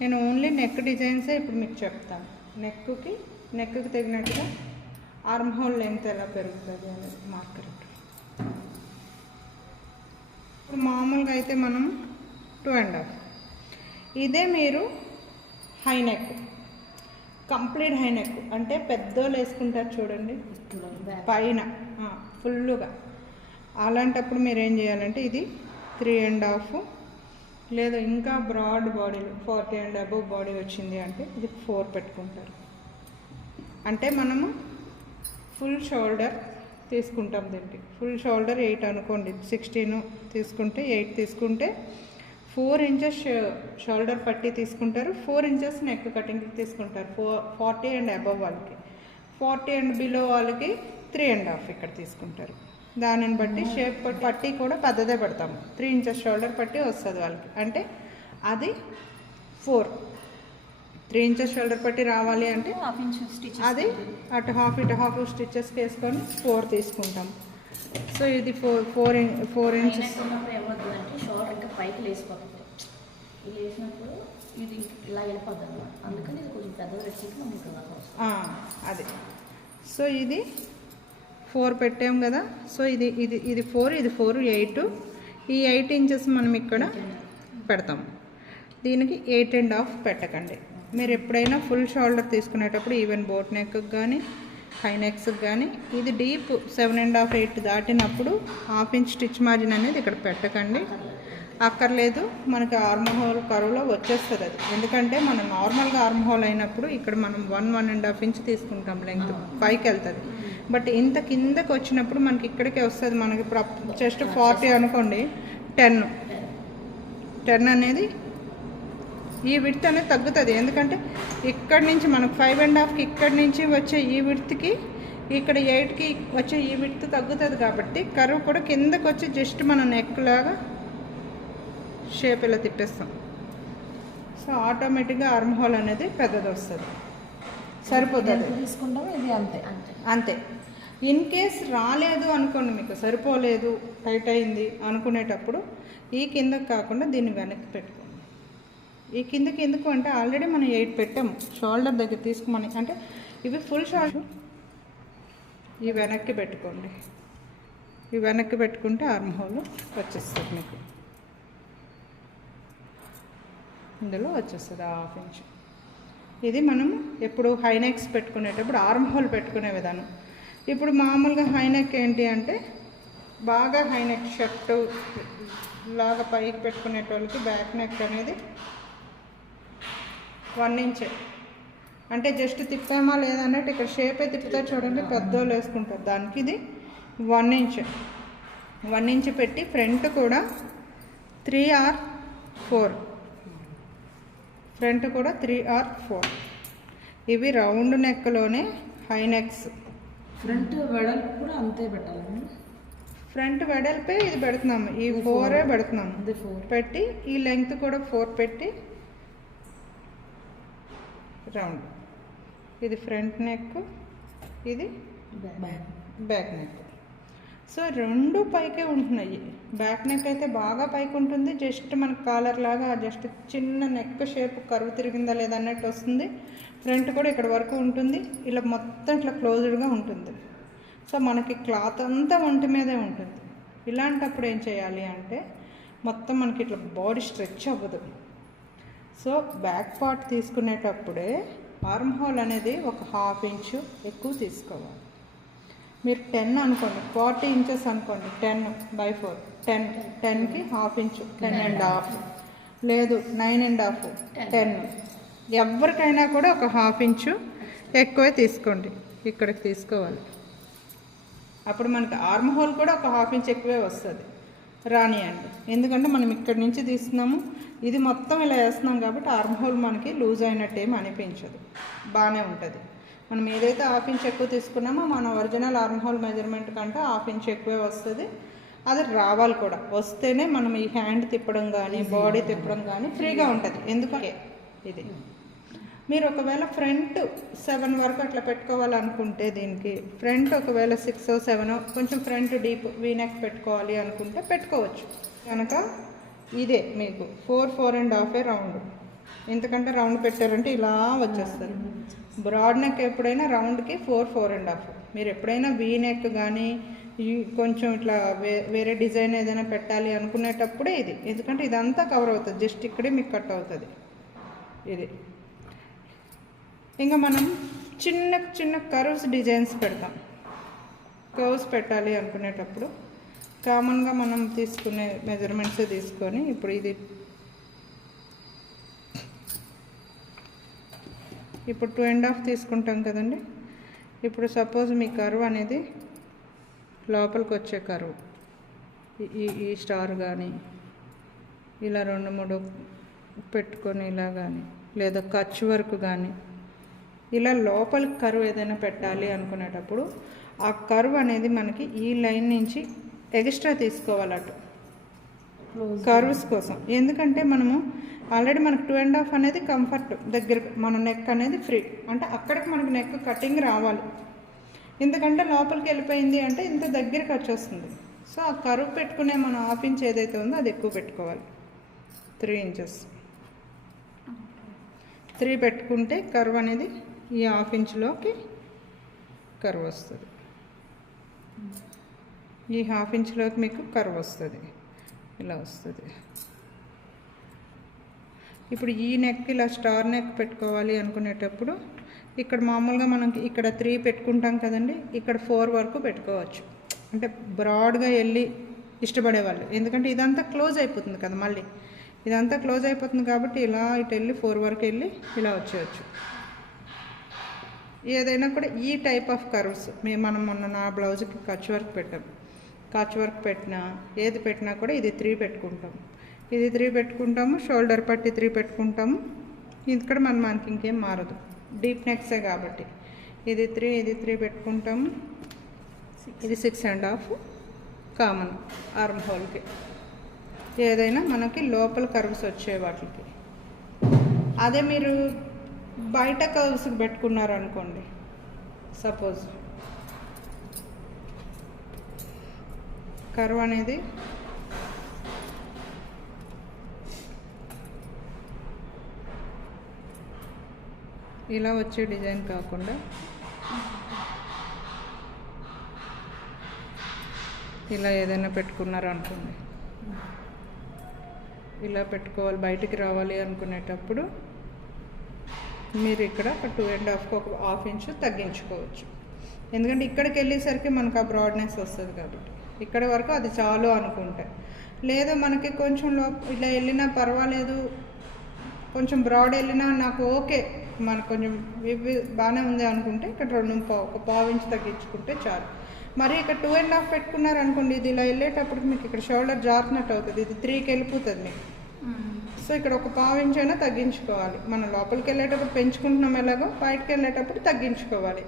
నేను only neck డిజైన్సే ఇప్పుడు మీకు చెప్తాను. నెక్కి తగినట్టుగా ఆర్మ్ హోల్ లెంత్ ఎలా పెరుగుతుంది అనేది మార్కర్. ఇప్పుడు మామూలుగా అయితే మనం 2.5. ఇదే మీరు high neck, complete high neck అంటే పెద్దోళ్ళు వేసుకుంటారు చూడండి పైన ఫుల్గా, అలాంటప్పుడు మీరు ఏం చేయాలంటే ఇది 3.5 లేదా ఇంకా బ్రాడ్ బాడీలు 40 అండ్ అబవ్ బాడీ వచ్చింది అంటే ఇది 4 పెట్టుకుంటారు. అంటే మనము ఫుల్ షోల్డర్ తీసుకుంటాం. దీనికి ఫుల్ షోల్డర్ 8 అనుకోండి, 16 తీసుకుంటే 8 తీసుకుంటే 4 ఇంచెస్ షోల్డర్ పట్టి తీసుకుంటారు, 4 ఇంచెస్ నెక్ కటింగ్కి తీసుకుంటారు. 40 అండ్ అబవ్ వాళ్ళకి, 40 అండ్ బిలో వాళ్ళకి 3.5 ఇక్కడ తీసుకుంటారు. దానిని బట్టి షేప్ పట్టి కూడా పెద్దదే పెడతాము. 3 ఇంచెస్ షోల్డర్ పట్టి వస్తుంది వాళ్ళకి, అంటే అది 4. 3 ఇంచెస్ షోల్డర్ పట్టి రావాలి అంటే అది అటు హాఫ్ ఇటు హాఫ్ స్టిచెస్ వేసుకొని 4 తీసుకుంటాం. సో ఇది 4 ఇంచెస్. షోల్డర్ ఇంకా పైకి లేసిపోతుంది, ఇది వేసినప్పుడు ఇది ఇలా వెళ్ళిపోద్ది అన్నమాట. అందుకని ఇది కొంచెం పెద్దగా పెట్టుకుంటే మనకి అది. సో ఇది 4 పెట్టాం కదా. సో ఇది 4, ఇది 4, 8. ఈ 8 ఇంచెస్ మనం ఇక్కడ పెడతాం. దీనికి 8.5 పెట్టకండి. మీరు ఎప్పుడైనా ఫుల్ షోల్డర్ తీసుకునేటప్పుడు ఈవెన్ బోట్ నెక్కి కానీ హై నెక్స్కి కానీ ఇది డీప్ 7.5, 8 దాటినప్పుడు 1/2 ఇంచ్ స్టిచ్ మార్జిన్ అనేది ఇక్కడ పెట్టకండి. అక్కర్లేదు, మనకి ఆర్మ్ హోల్ కరువులో వచ్చేస్తుంది అది. ఎందుకంటే మనం నార్మల్గా ఆర్మ్ హోల్ అయినప్పుడు ఇక్కడ మనం 1.5 ఇంచ్ తీసుకుంటాం లెంగ్త్, పైకి వెళ్తుంది. బట్ ఇంత కిందకి వచ్చినప్పుడు మనకి ఇక్కడికే వస్తుంది. మనకి చెస్ట్ 40 అనుకోండి, 10 అనేది ఈ విడ్త్ అనేది తగ్గుతుంది. ఎందుకంటే ఇక్కడి నుంచి మనకు 5.5కి ఇక్కడి నుంచి వచ్చే ఈ విడ్త్కి ఇక్కడ 8కి వచ్చే ఈ విడ్త్ తగ్గుతుంది. కాబట్టి కరువు కూడా కిందకి వచ్చి జస్ట్ మనం నెక్ లాగా షేప్ ఇలా తిప్పేస్తాం. సో ఆటోమేటిక్గా ఆర్మ్ హోల్ అనేది పెద్దది వస్తుంది, సరిపోతుంది. తీసుకుంటాం ఇది అంతే. ఇన్ కేస్ రాలేదు అనుకోండి, మీకు సరిపోలేదు, టైట్ అయింది అనుకునేటప్పుడు ఈ కిందకి కాకుండా దీన్ని వెనక్కి పెట్టుకోండి. ఈ కిందకి ఎందుకు అంటే ఆల్రెడీ మనం 8 పెట్టాము షోల్డర్ దగ్గర తీసుకోమని, అంటే ఇవి ఫుల్ షోల్డర్. ఈ వెనక్కి పెట్టుకోండి. ఈ వెనక్కి పెట్టుకుంటే ఆర్మ్ హోల్ వచ్చేస్తుంది మీకు. ఇందులో వచ్చేస్తుంది 1/2 ఇంచ్. ఇది మనం ఎప్పుడు హై నెక్స్ పెట్టుకునేటప్పుడు ఆర్మ్ హోల్ పెట్టుకునే విధానం. ఇప్పుడు మామూలుగా హై నెక్ ఏంటి అంటే బాగా హై నెక్ షర్ట్ లాగా పైకి పెట్టుకునేటోళ్ళకి బ్యాక్ నెక్ అనేది 1 ఇంచ్. అంటే జస్ట్ తిప్పామా లేదన్నట్టు ఇక్కడ షేపే తిప్పుతారు చూడండి, పెద్దోళ్ళు వేసుకుంటారు. దానికి ఇది 1 ఇంచ్. 1 ఇంచ్ పెట్టి ఫ్రంట్ కూడా 3 or 4, ఫ్రంట్ కూడా 3 or 4. ఇవి రౌండ్ నెక్లోనే హై నెక్స్. ఫ్రంట్ వెడల్పు కూడా అంతే పెట్టాలి. ఫ్రంట్ వెడల్పే ఇది పెడుతున్నాము, ఈ 4 పెడుతున్నాము. పెట్టి ఈ లెంగ్త్ కూడా 4 పెట్టి రౌండ్. ఇది ఫ్రంట్ నెక్, ఇది బ్యాక్ నెక్. సో 2 పైకే ఉంటున్నాయి. బ్యాక్ నెక్ అయితే బాగా పైకి ఉంటుంది, జస్ట్ మనకు కాలర్ లాగా జస్ట్ చిన్న నెక్ షేప్ కరువు తిరిగిందా లేదా అన్నట్టు వస్తుంది. ఫ్రంట్ కూడా ఇక్కడ వరకు ఉంటుంది, ఇలా మొత్తం ఇట్లా క్లోజ్డ్గా ఉంటుంది. సో మనకి క్లాత్ అంతా ఒంటి మీదే ఉంటుంది. ఇలాంటప్పుడు ఏం చేయాలి అంటే మొత్తం మనకి ఇట్లా బాడీ స్ట్రెచ్ అవ్వదు. సో బ్యాక్ పార్ట్ తీసుకునేటప్పుడే ఆర్మ్ హోల్ అనేది ఒక 1/2 ఇంచ్ ఎక్కువ తీసుకోవాలి. మీరు 10 అనుకోండి, 40 ఇంచెస్ అనుకోండి, 10/4, 10కి 1/2 ఇంచ్, 10.5, లేదు 9.5, 10. ఎవరికైనా కూడా ఒక 1/2 ఇంచు ఎక్కువే తీసుకోండి, ఇక్కడికి తీసుకోవాలి. అప్పుడు మనకి ఆర్మ్ హోల్ కూడా ఒక 1/2 ఇంచ్ ఎక్కువే వస్తుంది. రానియండి, ఎందుకంటే మనం ఇక్కడి నుంచి తీస్తున్నాము, ఇది మొత్తం ఇలా వేస్తున్నాం కాబట్టి ఆర్మ్ హోల్ మనకి లూజ్ అయినట్టు ఏమి అనిపించదు, బాగానే ఉంటుంది. మనం ఏదైతే 1/2 ఇంచ్ ఎక్కువ తీసుకున్నామో మన ఒరిజినల్ ఆర్మ్ హోల్ మెజర్మెంట్ కంటే 1/2 ఇంచ్ ఎక్కువే వస్తుంది. అది రావాలి కూడా, వస్తేనే మనం ఈ హ్యాండ్ తిప్పడం కానీ బాడీ తిప్పడం కానీ ఫ్రీగా ఉంటుంది. ఎందుకంటే ఇది మీరు ఒకవేళ ఫ్రంట్ 7 వరకు అట్లా పెట్టుకోవాలనుకుంటే, దీనికి ఫ్రంట్ ఒకవేళ 6 or 7 కొంచెం ఫ్రంట్ డీప్ వీనెక్ పెట్టుకోవాలి అనుకుంటే పెట్టుకోవచ్చు. కనుక ఇదే మీకు 4, 4.5 రౌండ్. ఎందుకంటే రౌండ్ పెట్టారంటే ఇలా వచ్చేస్తారు. బ్రాడ్ నెక్ ఎప్పుడైనా రౌండ్కి 4.5. మీరు ఎప్పుడైనా వీ నెక్ కానీ కొంచెం ఇట్లా వేరే డిజైన్ ఏదైనా పెట్టాలి అనుకునేటప్పుడే ఇది, ఎందుకంటే ఇదంతా కవర్ అవుతుంది, జస్ట్ ఇక్కడే మీకు కట్ అవుతుంది ఇది. ఇంకా మనం చిన్న చిన్న కర్వ్స్ డిజైన్స్ పెడతాం. కర్వ్స్ పెట్టాలి అనుకునేటప్పుడు కామన్గా మనం తీసుకునే మెజర్మెంట్స్ తీసుకొని, ఇప్పుడు ఇది ఇప్పుడు 2.5 తీసుకుంటాం కదండి. ఇప్పుడు సపోజ్ మీ కర్వ్ అనేది లోపలికి వచ్చే కర్వ్, ఈ స్టార్ కానీ ఇలా 2-3 పెట్టుకొని ఇలా కానీ, లేదా కచ్ వర్క్ కానీ ఇలా లోపలికి కర్వ్ ఏదైనా పెట్టాలి అనుకునేటప్పుడు ఆ కర్వ్ అనేది మనకి ఈ లైన్ నుంచి ఎక్స్ట్రా తీసుకోవాలి అటు కర్వ్స్ కోసం. ఎందుకంటే మనము ఆల్రెడీ మనకు 2.5 అనేది కంఫర్ట్ దగ్గర, మన నెక్ అనేది ఫ్రీ, అంటే అక్కడికి మనకు నెక్ కటింగ్ రావాలి. ఎందుకంటే లోపలికి వెళ్ళిపోయింది అంటే ఇంత దగ్గరికి వచ్చేస్తుంది. సో ఆ కర్వ్ పెట్టుకునే మన 1/2 ఇంచ్ ఏదైతే ఉందో అది ఎక్కువ పెట్టుకోవాలి. 3 ఇంచెస్ 3 పెట్టుకుంటే కర్వ్ అనేది ఈ 1/2 ఇంచ్లోకి కర్వ్ వస్తుంది. ఈ 1/2 ఇంచ్లోకి మీకు కర్వ్ వస్తుంది, ఇలా వస్తుంది. ఇప్పుడు ఈ నెక్ ఇలా స్టార్ నెక్ పెట్టుకోవాలి అనుకునేటప్పుడు ఇక్కడ మామూలుగా మనకి ఇక్కడ 3 పెట్టుకుంటాం కదండి, ఇక్కడ 4 వరకు పెట్టుకోవచ్చు. అంటే బ్రాడ్గా వెళ్ళి ఇష్టపడేవాళ్ళు, ఎందుకంటే ఇదంతా క్లోజ్ అయిపోతుంది కదా, మళ్ళీ ఇదంతా క్లోజ్ అయిపోతుంది కాబట్టి ఇలా ఇటు వెళ్ళి 4 వరకు వెళ్ళి ఇలా వచ్చేయచ్చు. ఏదైనా కూడా ఈ టైప్ ఆఫ్ కర్వ్స్ మనం మొన్న నా బ్లౌజ్కి కచ్ వర్క్ పెట్టాం, కచ్ వర్క్ పెట్టినా ఏది పెట్టినా కూడా ఇది 3 పెట్టుకుంటాం, ఇది 3 పెట్టుకుంటాము, షోల్డర్ పట్టి 3 పెట్టుకుంటాము. ఇక్కడ మనకి ఇంకేం మారదు, డీప్ నెక్సే కాబట్టి ఇది 3 పెట్టుకుంటాము. ఇది 6.5 కామన్ ఆర్మ్ హోల్కి, ఏదైనా మనకి లోపల కర్వ్స్ వచ్చే వాటికి. అదే మీరు బయట కర్వ్స్కి పెట్టుకున్నారు అనుకోండి, సపోజ్ కర్వ్ అనేది ఇలా వచ్చే డిజైన్ కాకుండా ఇలా ఏదైనా పెట్టుకున్నారు అనుకోండి, ఇలా పెట్టుకోవాలి, బయటికి రావాలి అనుకునేటప్పుడు మీరు ఇక్కడ ఒక 2.5 ఒక 1/2 ఇంచ్ తగ్గించుకోవచ్చు. ఎందుకంటే ఇక్కడికి వెళ్ళేసరికి మనకు ఆ బ్రాడ్నెస్ వస్తుంది కాబట్టి ఇక్కడ వరకు అది చాలు అనుకుంటే, లేదా మనకి కొంచెం ఇలా వెళ్ళినా పర్వాలేదు, కొంచెం బ్రాడ్ వెళ్ళినా నాకు ఓకే, మనకు కొంచెం ఇవి బాగానే ఉంది అనుకుంటే ఇక్కడ 1/4 ఇంచ్ తగ్గించుకుంటే చాలు. మరి ఇక్కడ 2.5 పెట్టుకున్నారు అనుకోండి, ఇది ఇలా వెళ్ళేటప్పటికి మీకు ఇక్కడ షోల్డర్ జారుతున్నట్టు అవుతుంది, ఇది 3కి వెళ్ళిపోతుంది మీకు. సో ఇక్కడ ఒక 1/4 ఇంచ్ అయినా తగ్గించుకోవాలి. మనం లోపలికి వెళ్ళేటప్పుడు పెంచుకుంటున్నాం ఎలాగో, బయటకు వెళ్ళేటప్పుడు తగ్గించుకోవాలి.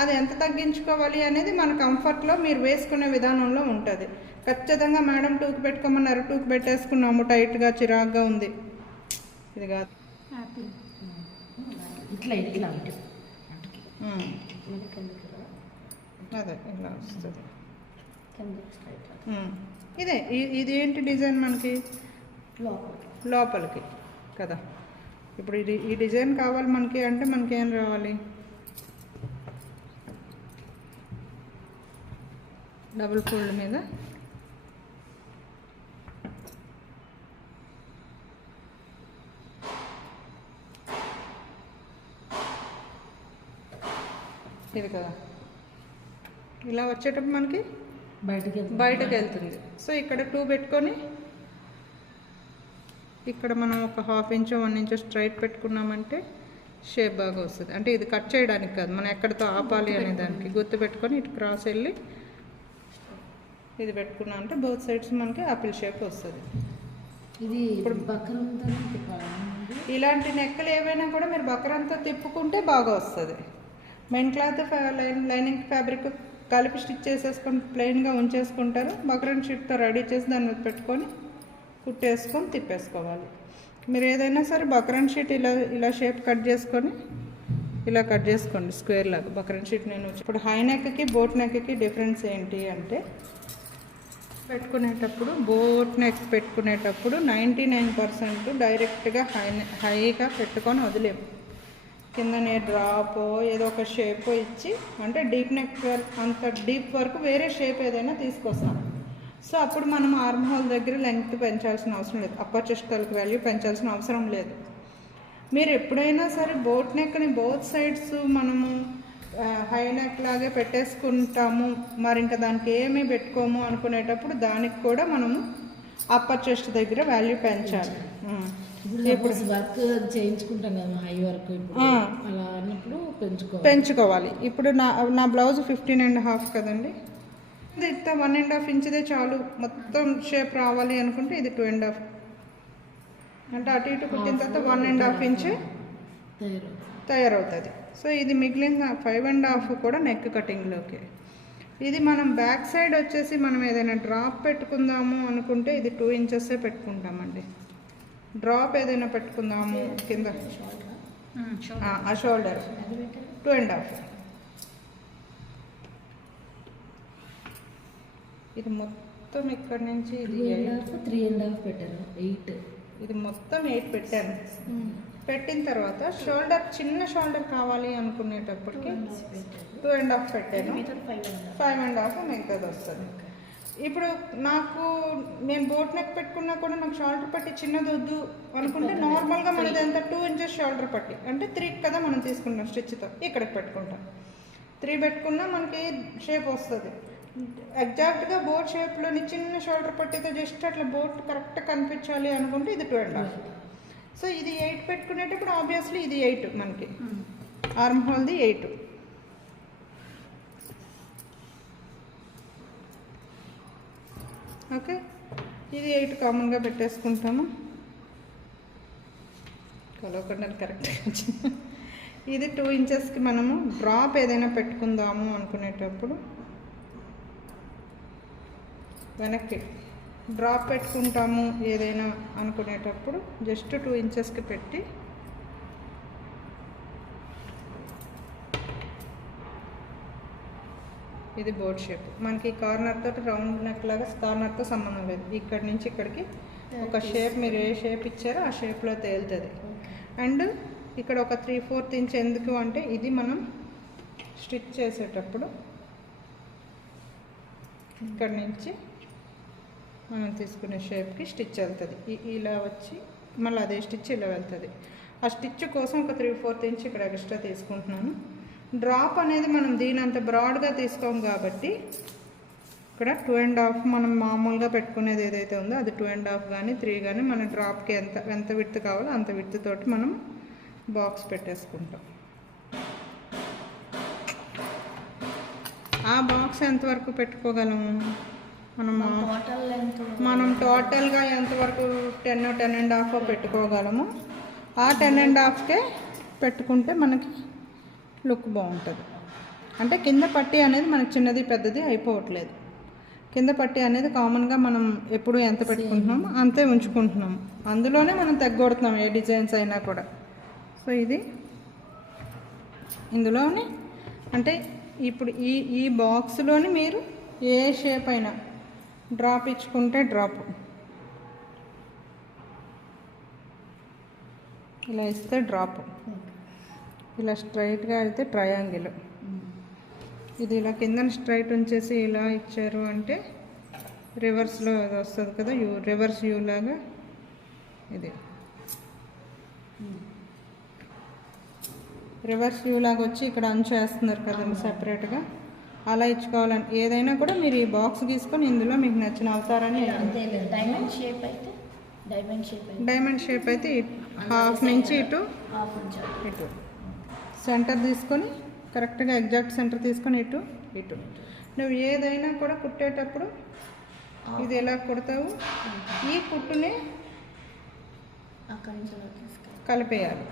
అది ఎంత తగ్గించుకోవాలి అనేది మన కంఫర్ట్లో మీరు వేసుకునే విధానంలో ఉంటుంది. ఖచ్చితంగా మేడం 2కి పెట్టుకోమన్నారు 2కి పెట్టేసుకున్నాము, టైట్గా చిరాగ్గా ఉంది, ఇది కాదు. ఇట్లా ఇలా అదే ఇలా వస్తుంది. కింద ఇదే ఇది ఏంటి డిజైన్ మనకి లోపల లోపలికి కదా. ఇప్పుడు ఇది ఈ డిజైన్ కావాలి మనకి అంటే మనకి ఏం రావాలి, డబుల్ ఫోల్డ్ మీద ఇది కదా, ఇలా వచ్చేటప్పుడు మనకి బయటకు వెళ్తుంది. సో ఇక్కడ 2 పెట్టుకొని ఇక్కడ మనం ఒక 1/2 ఇంచ్ 1 ఇంచ్ స్ట్రైట్ పెట్టుకున్నామంటే షేప్ బాగా వస్తుంది. అంటే ఇది కట్ చేయడానికి కాదు, మనం ఎక్కడితో ఆపాలి అనే దానికి గుర్తు పెట్టుకొని ఇటు క్రాస్ వెళ్ళి ఇది పెట్టుకున్నాం అంటే బోత్ సైడ్స్ మనకి ఆపిల్ షేప్ వస్తుంది. ఇది ఇప్పుడు బక్రంతా ఇలాంటి నెక్కలు ఏవైనా కూడా మీరు బక్రంతా తిప్పుకుంటే బాగా వస్తుంది. మెయిన్ క్లాత్ లైనింగ్ ఫ్యాబ్రిక్ కలిపి స్టిచ్ చేసేసుకొని ప్లెయిన్గా ఉంచేసుకుంటారు. బక్రన్ షీట్తో రెడీ చేసి దాని మీద పెట్టుకొని కుట్టేసుకొని తిప్పేసుకోవాలి. మీరు ఏదైనా సరే బక్రన్ షీట్ ఇలా షేప్ కట్ చేసుకొని ఇలా కట్ చేసుకోండి స్క్వేర్ లాగా. బక్రన్ షీట్ నేను ఇప్పుడు హై నెక్కి బోట్ నెక్కి డిఫరెన్స్ ఏంటి అంటే పెట్టుకునేటప్పుడు బోట్ నెక్ పెట్టుకునేటప్పుడు 99% డైరెక్ట్గా హైగా పెట్టుకొని వదిలేము. కిందనే డ్రాప్ ఏదో ఒక షేప్ ఇచ్చి, అంటే డీప్ నెక్ అంత డీప్ వరకు వేరే షేప్ ఏదైనా తీసుకొస్తాం. సో అప్పుడు మనం ఆర్మ్ హోల్ దగ్గర లెంగ్త్ పెంచాల్సిన అవసరం లేదు, అప్పర్ చెస్ట్ కల్క్ వాల్యూ పెంచాల్సిన అవసరం లేదు. మీరు ఎప్పుడైనా సరే బోట్ నెక్ని బోత్ సైడ్స్ మనము హై నెక్ లాగే పెట్టేసుకుంటాము, మరి ఇంకా దానికి ఏమీ పెట్టుకోము అనుకునేటప్పుడు దానికి కూడా మనము అప్పర్ చెస్ట్ దగ్గర వాల్యూ పెంచాలి. ఇప్పుడు వర్క్ చేయించుకుంటాం కదా హై వర్క్, అలా అన్నప్పుడు పెంచుకోవాలి. ఇప్పుడు నా బ్లౌజ్ 15.5 కదండి, ఇది 1.5 ఇంచుదే చాలు. మొత్తం షేప్ రావాలి అనుకుంటే ఇది 2.5, అంటే అటు ఇటు కుట్టిన తర్వాత 1.5 ఇంచు తయారవుతుంది. సో ఇది మిగిలిన 5.5 కూడా నెక్ కటింగ్లోకి. ఇది మనం బ్యాక్ సైడ్ వచ్చేసి మనం ఏదైనా డ్రాప్ పెట్టుకుందాము అనుకుంటే ఇది 2 ఇంచెస్ పెట్టుకుంటామండి. డ్రాప్ ఏదైనా పెట్టుకుందాము కింద ఆ షోల్డర్ 2.5. ఇది మొత్తం ఇక్కడ నుంచి ఇది 3.5 పెట్టారు, 8. ఇది మొత్తం 8 పెట్టాను. పెట్టిన తర్వాత షోల్డర్ చిన్న షోల్డర్ కావాలి అనుకునేటప్పటికి 2.5 పెట్టాను, 5.5 మిగతాది వస్తుంది. ఇప్పుడు నాకు నేను బోట్ నెక్ పెట్టుకున్నా కూడా నాకు షోల్డర్ పట్టి చిన్నది వద్దు అనుకుంటే నార్మల్గా మనది ఎంత 2 ఇంచెస్ షోల్డర్ పట్టి, అంటే 3 కదా మనం తీసుకుంటాం స్టిచ్తో, ఇక్కడికి పెట్టుకుంటాం. 3 పెట్టుకున్నా మనకి షేప్ వస్తుంది. ఎగ్జాక్ట్గా బోట్ షేప్లోని చిన్న షోల్డర్ పట్టితో జస్ట్ అట్లా బోట్ కరెక్ట్ కనిపించాలి అనుకుంటే ఇది 2.5. సో ఇది 8 పెట్టుకునేటప్పుడు ఆబ్వియస్లీ ఇది 8 మనకి, ఆర్మ్ హోల్ది 8. ఓకే, ఇది 8 కామన్గా పెట్టేసుకుంటాము. కలవకుండా కరెక్ట్గా వచ్చింది. ఇది 2 ఇంచెస్కి మనము డ్రాప్ ఏదైనా పెట్టుకుందాము అనుకునేటప్పుడు వెనక్కి డ్రాప్ పెట్టుకుంటాము ఏదైనా అనుకునేటప్పుడు జస్ట్ 2 ఇంచెస్కి పెట్టి ఇది బోట్ షేప్. మనకి కార్నర్ తోటి రౌండ్ నెక్ లాగా కార్నర్తో సంబంధం లేదు, ఇక్కడి నుంచి ఇక్కడికి ఒక షేప్ మీరు ఏ షేప్ ఇచ్చారో ఆ షేప్లో తేలుతుంది. అండ్ ఇక్కడ ఒక 3/4 ఇంచ్ ఎందుకు అంటే ఇది మనం స్టిచ్ చేసేటప్పుడు ఇక్కడి నుంచి మనం తీసుకునే షేప్కి స్టిచ్ వెళ్తుంది. ఇలా వచ్చి మళ్ళీ అదే స్టిచ్ ఇలా వెళ్తుంది. ఆ స్టిచ్ కోసం ఒక 3/4 ఇంచ్ ఇక్కడ ఎక్స్ట్రా తీసుకుంటున్నాను. డ్రాప్ అనేది మనం దీని అంత బ్రాడ్గా తీసుకోం కాబట్టి ఇక్కడ 2.5 మనం మామూలుగా పెట్టుకునేది ఏదైతే ఉందో అది 2.5 కానీ 3 కానీ మన డ్రాప్కి ఎంత విడ్త్ కావాలో అంత విడ్త్ తోటి మనం బాక్స్ పెట్టేసుకుంటాం. ఆ బాక్స్ ఎంతవరకు పెట్టుకోగలము మనం టోటల్గా ఎంతవరకు 10-10.5 పెట్టుకోగలము. ఆ 10.5కే పెట్టుకుంటే మనకి లుక్ బాగుంటుంది. అంటే కింద పట్టీ అనేది మనకి చిన్నది పెద్దది అయిపోవట్లేదు. కింద పట్టీ అనేది కామన్గా మనం ఎప్పుడు ఎంత పెట్టుకుంటున్నామో అంతే ఉంచుకుంటున్నాము, అందులోనే మనం తగ్గొడుతున్నాం ఏ డిజైన్స్ అయినా కూడా. సో ఇది ఇందులోనే అంటే ఇప్పుడు ఈ బాక్స్లోని మీరు ఏ షేప్ అయినా డ్రాప్ ఇచ్చుకుంటే డ్రాప్, ఇలా ఇస్తే డ్రాప్, ఇలా స్ట్రైట్గా అయితే ట్రయాంగిల్. ఇది ఇలా కింద స్ట్రైట్ ఉంచేసి ఇలా ఇచ్చారు అంటే రివర్స్లో అది వస్తుంది కదా, రివర్స్ యూ లాగా. ఇది రివర్స్ వ్యూ లాగా వచ్చి ఇక్కడ అంచు వేస్తున్నారు కదండి సెపరేట్గా, అలా ఇచ్చుకోవాలని ఏదైనా కూడా మీరు ఈ బాక్స్ తీసుకొని ఇందులో మీకు నచ్చిన అవతారాన్ని డైమండ్ షేప్ అయితే హాఫ్ నుంచి ఇటు సెంటర్ తీసుకొని కరెక్ట్గా ఎగ్జాక్ట్ సెంటర్ తీసుకొని ఇటు నువ్వు ఏదైనా కూడా కుట్టేటప్పుడు ఇది ఎలా కుడతావు, ఈ కుట్టుని కలిపేయాలి.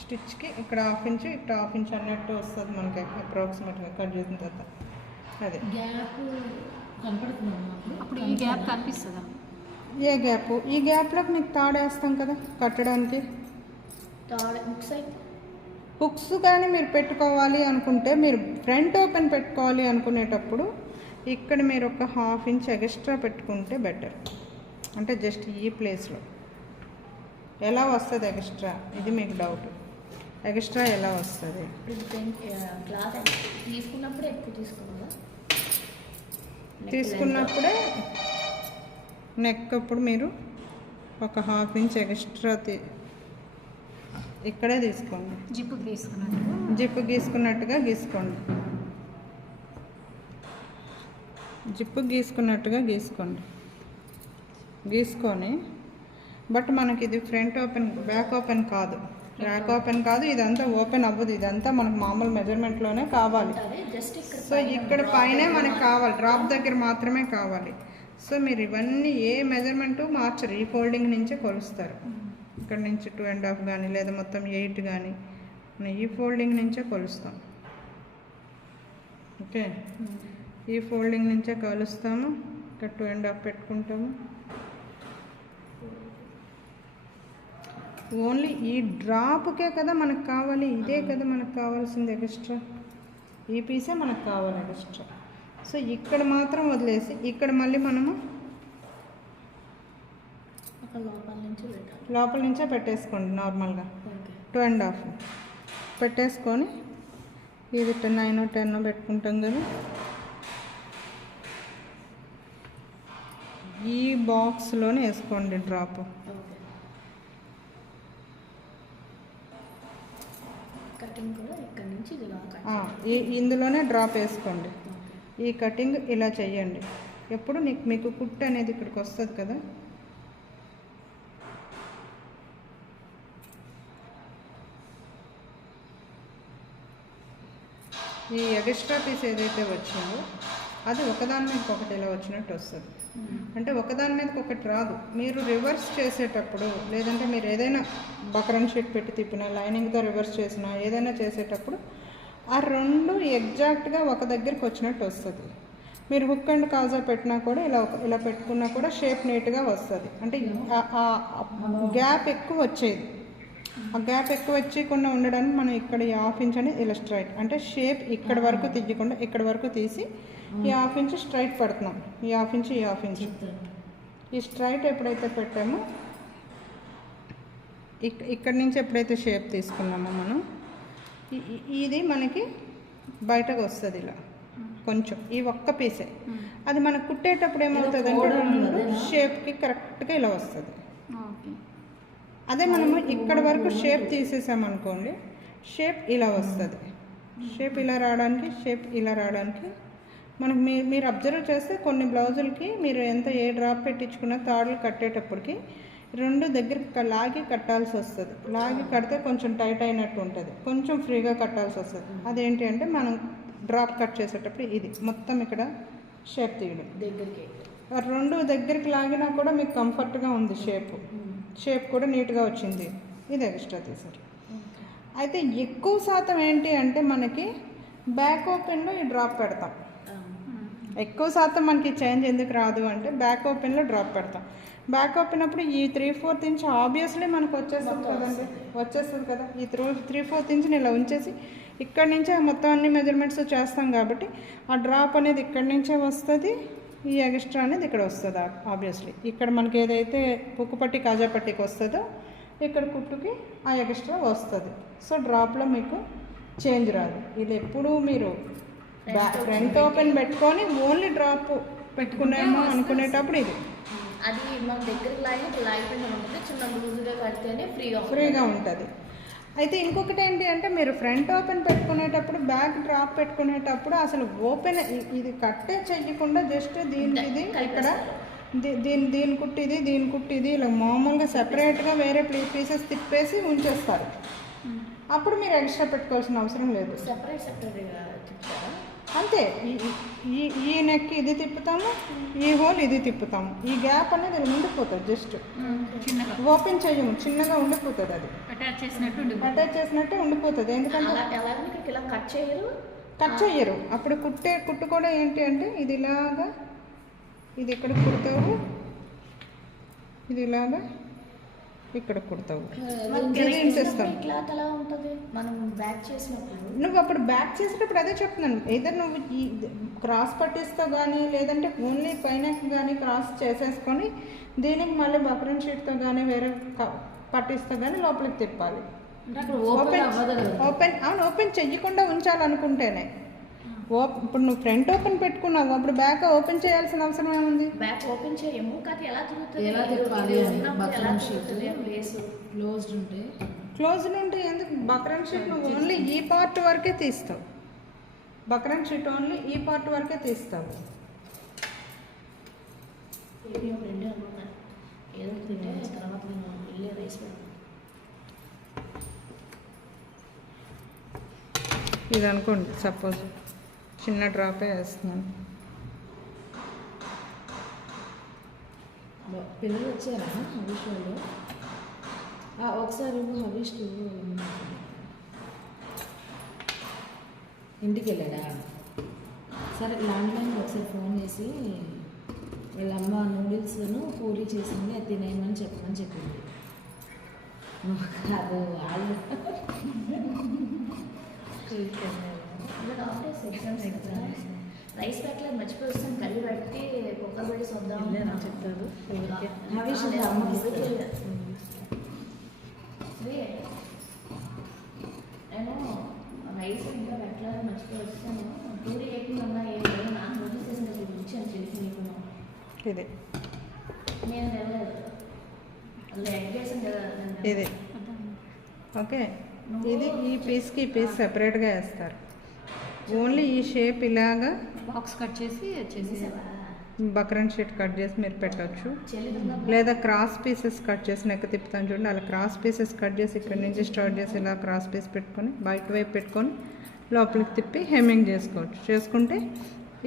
స్టిచ్కి ఇక్కడ హాఫ్ ఇంచు ఇక్కడ హాఫ్ ఇంచ్ అన్నట్టు వస్తుంది మనకి అప్రాక్సిమేట్గా కట్ చేసిన తర్వాత. అదే గ్యాప్ కనపడుతుంది అప్పుడు ఈ గ్యాప్ కనిపిస్తుందా? ఏ గ్యాప్? ఈ గ్యాప్లోకి మీకు తాడేస్తాం కదా కట్టడానికి. హుక్స్ కానీ మీరు పెట్టుకోవాలి అనుకుంటే, మీరు ఫ్రంట్ ఓపెన్ పెట్టుకోవాలి అనుకునేటప్పుడు ఇక్కడ మీరు ఒక 1/2 ఇంచ్ ఎక్స్ట్రా పెట్టుకుంటే బెటర్. అంటే జస్ట్ ఈ ప్లేస్లో ఎలా వస్తుంది ఎక్స్ట్రా, ఇది మీకు డౌట్. ఎక్స్ట్రా ఎలా వస్తుంది? క్లాత్ తీసుకున్నప్పుడే ఎక్కువ తీసుకున్నప్పుడే నెక్ అప్పుడు మీరు ఒక 1/2 ఇంచ్ ఎక్స్ట్రా ఇక్కడే తీసుకోండి. జిప్పు గీసుకున్నట్టుగా గీసుకోండి. జిప్పు గీసుకున్నట్టుగా గీసుకొని బట్ మనకి ఇది ఫ్రంట్ ఓపెన్ బ్యాక్ ఓపెన్ కాదు, బ్యాక్ ఓపెన్ కాదు, ఇదంతా ఓపెన్ అవ్వదు. ఇదంతా మనకు మామూలు మెజర్మెంట్లోనే కావాలి. సో ఇక్కడ పైనే మనకు కావాలి, డ్రాప్ దగ్గర మాత్రమే కావాలి. సో మీరు ఇవన్నీ ఏ మెజర్మెంటు మార్చరు, ఈ ఫోల్డింగ్ నుంచే కొలుస్తారు. ఇక్కడ నుంచి 2.5 కానీ లేదా మొత్తం 8 కానీ ఈ ఫోల్డింగ్ నుంచే కొలుస్తాం. ఓకే, ఈ ఫోల్డింగ్ నుంచే కొలుస్తాము. ఇక్కడ 2.5 పెట్టుకుంటాము. ఓన్లీ ఈ డ్రాప్కే కదా మనకు కావాలి, ఇదే కదా మనకు కావాల్సింది ఎక్స్ట్రా, ఈ పీసే మనకు కావాలి ఎక్స్ట్రా. సో ఇక్కడ మాత్రం వదిలేసి ఇక్కడ మళ్ళీ మనము లోపల నుంచే పెట్టేసుకోండి. నార్మల్గా 2.5 పెట్టేసుకొని ఇది 9 పెట్టుకుంటాం కదా, ఈ బాక్స్లోనే వేసుకోండి డ్రాప్. ఇందులోనే డ్రాప్ వేసుకోండి. ఈ కటింగ్ ఇలా చేయండి. ఎప్పుడు మీకు కుట్టు అనేది ఇక్కడికి వస్తుంది కదా, ఈ ఎక్స్ట్రా పీస్ ఏదైతే వచ్చిందో అది ఒకదాని మీదకి ఒకటి ఇలా వచ్చినట్టు వస్తుంది. అంటే ఒకదాని మీదకి ఒకటి రాదు. మీరు రివర్స్ చేసేటప్పుడు లేదంటే మీరు ఏదైనా బక్రన్ షీట్ పెట్టి తిప్పినా లైనింగ్తో రివర్స్ చేసినా ఏదైనా చేసేటప్పుడు ఆ రెండు ఎగ్జాక్ట్గా ఒక దగ్గరికి వచ్చినట్టు వస్తుంది. మీరు హుక్ అండ్ కాజా పెట్టినా కూడా ఇలా పెట్టుకున్నా కూడా షేప్ నీట్గా వస్తుంది. అంటే గ్యాప్ ఎక్కువ వచ్చేది, ఆ గ్యాప్ ఎక్కువ వచ్చేయకుండా ఉండడానికి మనం ఇక్కడ ఈ 1/2 ఇంచ్ అనేది ఇలా స్ట్రైట్, అంటే షేప్ ఇక్కడ వరకు తీయకుండా ఇక్కడ వరకు తీసి ఈ 1/2 ఇంచ్ స్ట్రైట్ పెడుతున్నాం. ఈ 1/2 ఇంచ్ ఈ స్ట్రైట్ ఎప్పుడైతే పెట్టామో ఇక్కడి నుంచి ఎప్పుడైతే షేప్ తీసుకున్నామో మనం ఇది మనకి బయటకు వస్తుంది ఇలా కొంచెం, ఈ ఒక్క పీసే. అది మనకు కుట్టేటప్పుడు ఏమవుతుంది అంటే రెండు షేప్కి కరెక్ట్గా ఇలా వస్తుంది. అదే మనము ఇక్కడ వరకు షేప్ తీసేసామనుకోండి, షేప్ ఇలా వస్తుంది. షేప్ ఇలా రావడానికి మనకు మీరు అబ్జర్వ్ చేస్తే కొన్ని బ్లౌజులకి మీరు ఏ డ్రాప్ పెట్టించుకున్నా తాడులు కట్టేటప్పటికి రెండు దగ్గరికి లాగి కట్టాల్సి వస్తుంది. లాగి కడితే కొంచెం టైట్ అయినట్టు ఉంటుంది, కొంచెం ఫ్రీగా కట్టాల్సి వస్తుంది. అదేంటి అంటే మనం డ్రాప్ కట్ చేసేటప్పుడు ఇది మొత్తం ఇక్కడ షేప్ తీయడం దగ్గరికి, రెండు దగ్గరికి లాగినా కూడా మీకు కంఫర్ట్గా ఉంది. షేప్ కూడా నీట్గా వచ్చింది. ఇది ఎక్స్ట్రా తీసారు. అయితే ఎక్కువ శాతం ఏంటి అంటే మనకి బ్యాక్ ఓపెన్లో ఈ డ్రాప్ పెడతాం. ఎక్కువ శాతం మనకి చేంజ్ ఎందుకు రాదు అంటే బ్యాక్ ఓపెన్లో డ్రాప్ పెడతాం. బ్యాక్ ఓపెన్ అప్పుడు ఈ 3/4 ఇంచ్ ఆబ్వియస్లీ మనకు వచ్చేస్తుంది కదా. ఈ 3/4 ఇంచ్ని ఇలా ఉంచేసి ఇక్కడి నుంచే మొత్తం అన్ని మెజర్మెంట్స్ చేస్తాం కాబట్టి ఆ డ్రాప్ అనేది ఇక్కడి నుంచే వస్తుంది, ఈ ఎక్స్ట్రా అనేది ఇక్కడ వస్తుంది. ఆబ్వియస్లీ ఇక్కడ మనకి ఏదైతే పుక్కుపట్టి కాజాపట్టికి వస్తుందో ఇక్కడ కుట్టుకి ఆ ఎక్స్ట్రా వస్తుంది. సో డ్రాప్లో మీకు చేంజ్ రాదు. ఇది ఎప్పుడూ మీరు ఫ్రంట్ ఓపెన్ పెట్టుకొని ఓన్లీ డ్రాప్ పెట్టుకున్నామో అనుకునేటప్పుడు ఇది అది మన దగ్గరికి లాగిపోయిన ఉంటుంది, చిన్న లూజ్గా కడితేనే ఫ్రీగా ఉంటుంది. అయితే ఇంకొకటి ఏంటి అంటే మీరు ఫ్రంట్ ఓపెన్ పెట్టుకునేటప్పుడు బ్యాక్ డ్రాప్ పెట్టుకునేటప్పుడు అసలు ఓపెన్ ఇది కట్టే చెయ్యకుండా జస్ట్ దీనికి ఇక్కడ దీని కుట్టి ఇది ఇలా మామూలుగా సెపరేట్గా వేరే పీసెస్ తిప్పేసి ఉంచేస్తారు. అప్పుడు మీరు ఎక్స్ట్రా పెట్టుకోవాల్సిన అవసరం లేదు. అంతే, ఈ నెక్ ఇది తిప్పుతాము, ఈ హోల్ ఇది తిప్పుతాము. ఈ గ్యాప్ అనేది ఇలా ఉండిపోతుంది, జస్ట్ ఓపెన్ చేయము, చిన్నగా ఉండిపోతుంది. అది అటాచ్ చేసినట్టే ఉండిపోతుంది. ఎందుకంటే కట్ చేయరు. అప్పుడు కుట్టు కూడా ఏంటి అంటే ఇది ఇలాగా, ఇది ఇక్కడ కుడతారు, ఇది ఇలాగా ఇక్కడ కుడతావు. క్లాత్ ఎలా ఉంటుంది మనం బ్యాక్ చేసినప్పుడు? నువ్వు అప్పుడు బ్యాక్ చేసేటప్పుడు అదే చెప్తున్నాను, ఏదైనా నువ్వు ఈ క్రాస్ పట్టిస్తో కానీ లేదంటే ఓన్లీ పైన కానీ క్రాస్ చేసేసుకొని దీనికి మళ్ళీ బక్రన్ షీట్తో కానీ వేరే పట్టిస్తో కానీ లోపలికి తిప్పాలి. ఓపెన్ చెయ్యకుండా ఉంచాలనుకుంటేనే. ఇప్పుడు నువ్వు ఫ్రంట్ ఓపెన్ పెట్టుకున్నావు, అప్పుడు బ్యాక్ ఓపెన్ చేయాల్సిన అవసరం ఏముంది? బ్యాక్ ఓపెన్ చేయము, కానీ ఎలా తిరుగుతుంది? క్లోజ్డ్ ఉంటే ఎందుకు? బక్రన్ షీట్ నువ్వు ఓన్లీ ఈ పార్ట్ వరకే తీస్తావు. బక్రన్ షీట్ ఓన్లీ ఈ పార్ట్ వరకే తీస్తావు. ఇది అనుకోండి, సపోజ్ చిన్న డ్రాపే వేస్తున్నాను. పిల్లలు వచ్చారా హరీష్ వాళ్ళు? ఒకసారి హరీష్ ఇంటికి వెళ్ళాడా? సరే ల్యాండ్లైన్ ఒకసారి ఫోన్ చేసి వీళ్ళ అమ్మ నూడిల్స్ను పూరీ చేసింది, అది తినేయమని చెప్పమని చెప్పింది. కాదు వాళ్ళు రైస్ పెట్టలేదు, మర్చిపోయి వస్తాను. కర్రీ పెట్టి కుక్కర్ పెట్టి చూద్దాం చెప్తారు. నేను రైస్ ఇంకా పెట్టలేదు, మర్చిపోయి వస్తాను. పూరి అయిపోయిందన్నా ఏం నాకు నోటీస్ చేసిన ఇచ్చాను చేసి నీకు. ఇది నేను వెళ్ళలేదు, అందులో ఎగ్ చేసాను కదా. ఇది ఓకే. ఇది ఈ పీస్కి ఈ పీస్ సెపరేట్గా వేస్తారు. ఓన్లీ ఈ షేప్ ఇలాగా బాక్స్ కట్ చేసి బక్రన్ షీట్ కట్ చేసి మీరు పెట్టవచ్చు, లేదా క్రాస్ పీసెస్ కట్ చేసి నెక్ తిప్పుతాను చూడండి, అలా క్రాస్ పీసెస్ కట్ చేసి ఇక్కడ నుంచి స్టార్ట్ చేసి ఇలా క్రాస్ పీస్ పెట్టుకొని బయట వైపు పెట్టుకొని లోపలికి తిప్పి హెమ్మింగ్ చేసుకోవచ్చు. చేసుకుంటే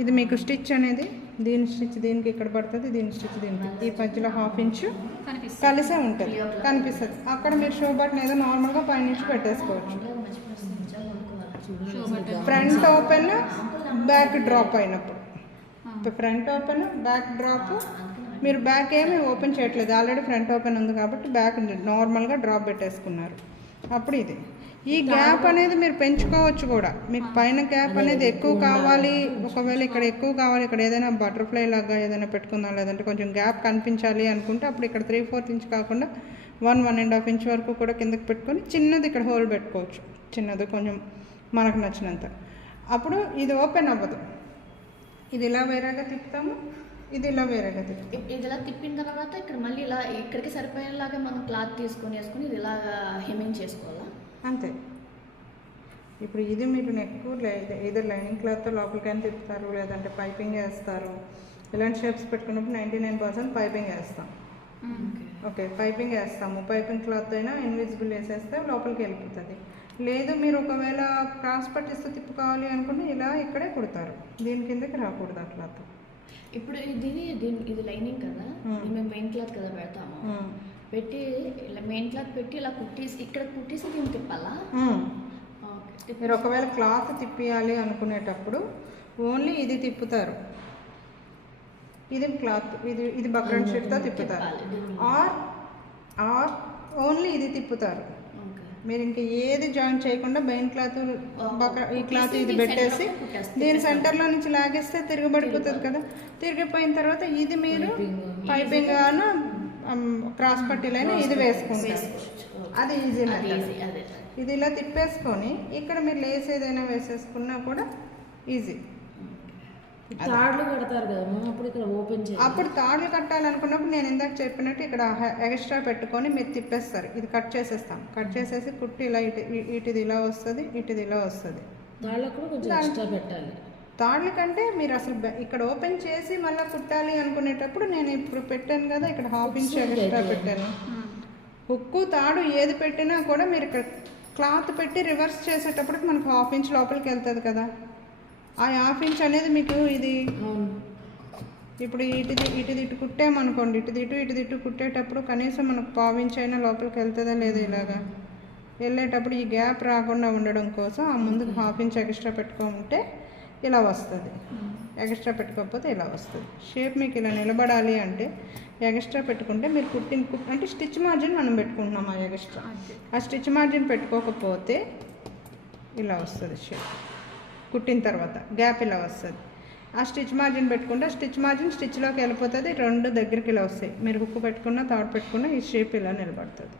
ఇది మీకు స్టిచ్ అనేది దీని స్టిచ్ దీనికి ఇక్కడ పడుతుంది, దీని స్టిచ్ దీనికి ఈ మధ్యలో 1/2 ఇంచు కలిసే ఉంటుంది, కనిపిస్తుంది. అక్కడ మీరు షో బటన్ ఏదో నార్మల్గా పైనుంచి పెట్టేసుకోవచ్చు. ఫ్రంట్ ఓపెన్ బ్యాక్ డ్రాప్ అయినప్పుడు, ఫ్రంట్ ఓపెన్ బ్యాక్ డ్రాప్, మీరు బ్యాక్ ఏమి ఓపెన్ చేయట్లేదు, ఆల్రెడీ ఫ్రంట్ ఓపెన్ ఉంది కాబట్టి బ్యాక్ నార్మల్గా డ్రాప్ పెట్టేసుకున్నారు. అప్పుడు ఇది ఈ గ్యాప్ అనేది మీరు పెంచుకోవచ్చు కూడా. మీకు పైన గ్యాప్ అనేది ఎక్కువ కావాలి, ఒకవేళ ఇక్కడ ఎక్కువ కావాలి, ఇక్కడ ఏదైనా బటర్ఫ్లై లాగా ఏదైనా పెట్టుకుందాం, లేదంటే కొంచెం గ్యాప్ కనిపించాలి అనుకుంటే అప్పుడు ఇక్కడ 3/4 ఇంచ్ కాకుండా 1.5 ఇంచ్ వరకు కూడా కిందకి పెట్టుకొని చిన్నది ఇక్కడ హోల్ పెట్టుకోవచ్చు, చిన్నది కొంచెం మనకు నచ్చినంత. అప్పుడు ఇది ఓపెన్ అవ్వదు. ఇది ఇలా వేరేగా తిప్పుతాము, ఇది ఇలా వేరేగా తిప్పుతాము. ఇది ఇలా తిప్పిన తర్వాత ఇక్కడ మళ్ళీ ఇలా ఇక్కడికి సరిపోయేలాగా మనం క్లాత్ తీసుకొని వేసుకొని ఇది ఇలా హెమ్మింగ్ చేసుకోవాలా? అంతే. ఇప్పుడు ఇది మీరు నెక్ ఏదో లైనింగ్ క్లాత్తో లోపలికైనా తిప్పుతారు, లేదంటే పైపింగ్ వేస్తారు. ఇలాంటి షేప్స్ పెట్టుకున్నప్పుడు 99% పైపింగ్ వేస్తాం. ఓకే, పైపింగ్ వేస్తాము. పైపింగ్ క్లాత్ అయినా ఇన్విజిబుల్ వేసేస్తే లోపలికి వెళ్ళిపోతుంది. లేదు మీరు ఒకవేళ క్రాస్ పట్టిస్తూ తిప్పుకోవాలి అనుకుంటే ఇలా ఇక్కడే కుడతారు, దీని కిందకి రాకూడదు ఆ క్లాత్. ఇప్పుడు ఇది లైనింగ్ కదా, మేము మెయిన్ క్లాత్ కదా పెడతాము, పెట్టి ఇలా మెయిన్ క్లాత్ పెట్టి ఇలా కుట్టేసి ఇక్కడ కుట్టేసి దీన్ని తిప్పాలా? మీరు ఒకవేళ క్లాత్ తిప్పియాలి అనుకునేటప్పుడు ఓన్లీ ఇది తిప్పుతారు, ఇది క్లాత్, ఇది బక్రన్ షీట్తో తిప్పుతారు. ఆర్ ఓన్లీ ఇది తిప్పుతారు. మీరు ఇంకా ఏది జాయిన్ చేయకుండా మెయిన్ క్లాత్ ఈ క్లాత్ ఇది పెట్టేసి దీని సెంటర్లో నుంచి లాగేస్తే తిరగబడిపోతుంది కదా. తిరిగిపోయిన తర్వాత ఇది మీరు పైపింగ్ గాను క్రాస్ పట్టీలైనా ఇది వేసుకుంటారు, అది ఈజీ మెథడ్. ఇది ఇలా తిప్పేసుకొని ఇక్కడ మీరు లేస్ ఏదైనా వేసేసుకున్నా కూడా ఈజీ. తాడులు కడతారు కదా, అప్పుడు ఇక్కడ ఓపెన్ చేయాలి. అప్పుడు తాడులు కట్టాలనుకున్నప్పుడు నేను ఇందాక చెప్పినట్టు ఇక్కడ ఎక్స్ట్రా పెట్టుకొని మీరు తిప్పేస్తారు. ఇది కట్ చేసేస్తాం, కట్ చేసేసి కుట్టి ఇలా ఇటుది ఇలా వస్తుంది, ఇటుది ఇలా వస్తుంది. తాళ్ళకు కూడా కొంచెం ఎక్స్ట్రా పెట్టాలి. తాళ్ళ కంటే మీరు అసలు ఇక్కడ ఓపెన్ చేసి మళ్ళీ కుట్టాలి అనుకునేటప్పుడు నేను ఇప్పుడు పెట్టాను కదా, ఇక్కడ 1/2 ఇంచ్ ఎక్స్ట్రా పెట్టాను. హుక్కు తాడు ఏది పెట్టినా కూడా మీరు ఇక్కడ క్లాత్ పెట్టి రివర్స్ చేసేటప్పుడు మనకు 1/2 ఇంచ్ లోపలికి వెళ్తుంది కదా. ఆ 1/2 ఇంచ్ అనేది మీకు ఇది ఇప్పుడు ఇటు కుట్టామనుకోండి, ఇటు కుట్టేటప్పుడు కనీసం మనకు 1/2 ఇంచ్ అయినా లోపలికి వెళ్తుందా లేదా. ఇలాగా వెళ్ళేటప్పుడు ఈ గ్యాప్ రాకుండా ఉండడం కోసం ఆ ముందుకు 1/2 ఇంచ్ ఎక్స్ట్రా పెట్టుకుంటే ఇలా వస్తుంది. ఎక్స్ట్రా పెట్టుకోకపోతే ఇలా వస్తుంది. షేప్ మీకు ఇలా నిలబడాలి అంటే ఎక్స్ట్రా పెట్టుకుంటే మీరు అంటే స్టిచ్ మార్జిన్ మనం పెట్టుకుంటున్నాం ఆ ఎక్స్ట్రా. ఆ స్టిచ్ మార్జిన్ పెట్టుకోకపోతే ఇలా వస్తుంది షేప్. కుట్టిన తర్వాత గ్యాప్ ఇలా వస్తుంది. ఆ స్టిచ్ మార్జిన్ పెట్టుకుంటే స్టిచ్ మార్జిన్ స్టిచ్లోకి వెళ్ళిపోతుంది, రెండు దగ్గరికి ఇలా వస్తాయి. మీరు హుక్కు పెట్టుకున్న థర్డ్ పెట్టుకున్న ఈ షేప్ ఇలా నిలబడుతుంది.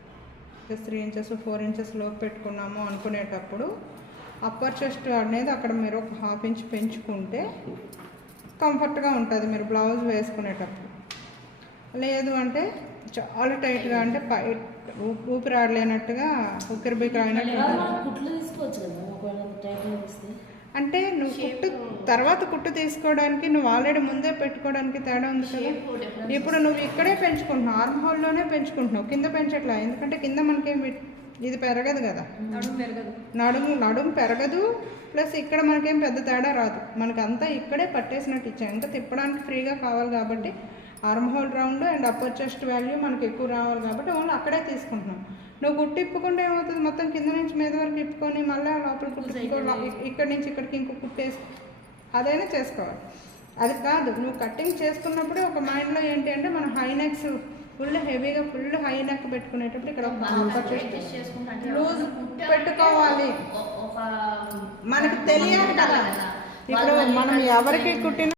3 ఇంచెస్ 4 ఇంచెస్ లోపు పెట్టుకున్నాము అనుకునేటప్పుడు అప్పర్ చెస్ట్ అనేది అక్కడ మీరు ఒక 1/2 ఇంచ్ పెంచుకుంటే కంఫర్ట్గా ఉంటుంది మీరు బ్లౌజ్ వేసుకునేటప్పుడు. లేదు అంటే చాలా టైట్గా అంటే ఊపిరి ఆడలేనట్టుగా ఉక్కిరి బిక్కిరి అయినట్టు కుట్లు తీసుకోవచ్చు కదా ఒకవేళ టైట్గా తీస్తే. అంటే నువ్వు తర్వాత కుట్టు తీసుకోవడానికి నువ్వు ఆల్రెడీ ముందే పెట్టుకోవడానికి తేడా ఉంది కదా. ఇప్పుడు నువ్వు ఇక్కడే పెంచుకుంటున్నావు, ఆర్మ్ హోల్లోనే పెంచుకుంటున్నావు, కింద పెంచట్లా. ఎందుకంటే కింద మనకేం ఇది పెరగదు కదా, నడుము పెరగదు. ప్లస్ ఇక్కడ మనకేం పెద్ద తేడా రాదు, మనకంతా ఇక్కడే పట్టేసినట్టు ఇచ్చాం. ఇంకా తిప్పడానికి ఫ్రీగా కావాలి కాబట్టి arm whole round and upper chest value మనకి ఎక్కువ రావాలి కాబట్టి ఓన్లీ అక్కడే తీసుకుంటున్నాం. నువ్వు కుట్టు ఇప్పుకుంటే ఏమవుతుంది, మొత్తం కింద నుంచి మీద వరకు ఇప్పుకొని మళ్ళీ లోపల ఇక్కడి నుంచి ఇక్కడికి ఇంకో కుట్టేసి అదైనా చేసుకోవాలి. అది కాదు, నువ్వు కటింగ్ చేసుకున్నప్పుడే ఒక మైండ్లో ఏంటి అంటే మన హై నెక్స్ ఫుల్ హెవీగా ఫుల్ హై నెక్ పెట్టుకునేటప్పుడు ఇక్కడ లూజ్ పెట్టుకోవాలి. మనకు తెలియాలి కదా ఇప్పుడు మనం ఎవరికి కుట్టిన